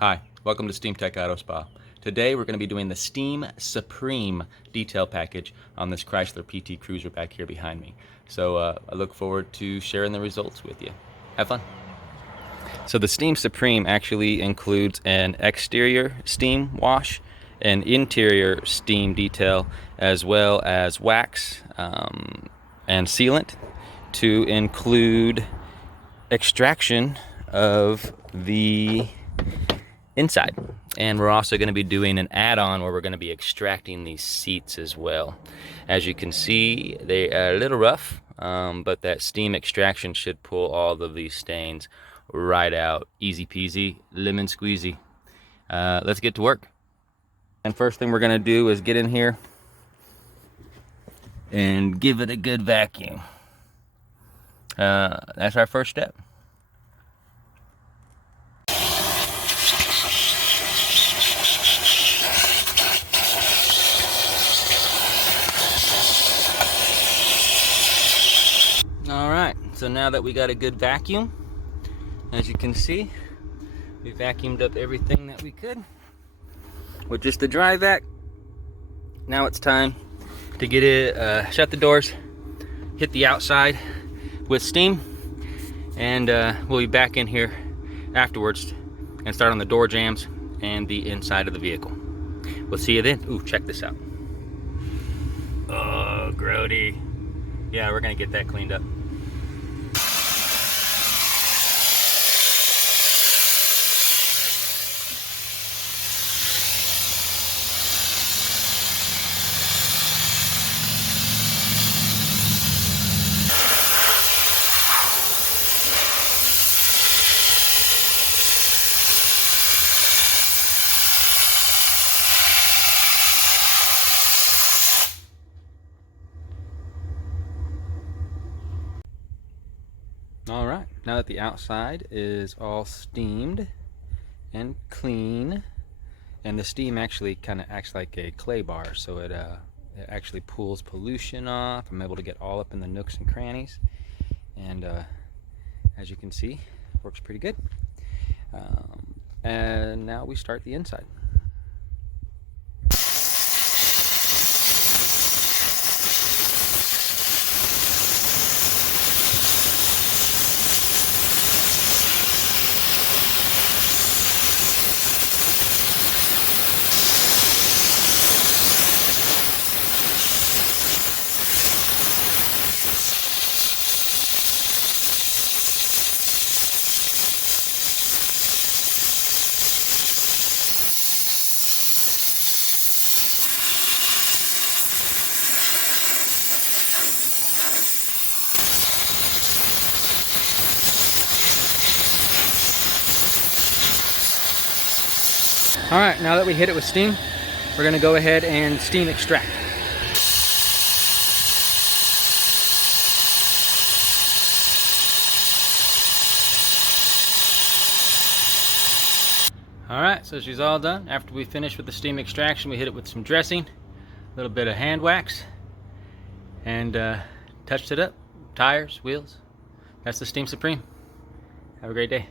Hi, welcome to Steam Tech Auto Spa. Today we're going to be doing the Steam Supreme detail package on this Chrysler PT Cruiser back here behind me. So I look forward to sharing the results with you. Have fun. So the Steam Supreme actually includes an exterior steam wash, an interior steam detail, as well as wax and sealant to include extraction of the inside. And we're also going to be doing an add-on where we're going to be extracting these seats as well. As you can see, they are a little rough, but that steam extraction should pull all of these stains right out. Easy peasy, lemon squeezy. Let's get to work. And first thing we're going to do is get in here and give it a good vacuum. That's our first step. Alright, so now that we got a good vacuum, as you can see, we vacuumed up everything that we could with just the dry vac. Now it's time to get it, shut the doors, hit the outside with steam, and we'll be back in here afterwards and start on the door jambs and the inside of the vehicle. We'll see you then. Ooh, check this out. Oh, grody. Yeah, we're gonna get that cleaned up. All right, now that the outside is all steamed and clean, and the steam actually kind of acts like a clay bar, so it actually pulls pollution off. I'm able to get all up in the nooks and crannies, and as you can see, works pretty good. And now we start the inside. All right, now that we hit it with steam, we're gonna go ahead and steam extract. All right, so she's all done. After we finish with the steam extraction, we hit it with some dressing, a little bit of hand wax, and touched it up. Tires, wheels. That's the Steam Supreme. Have a great day.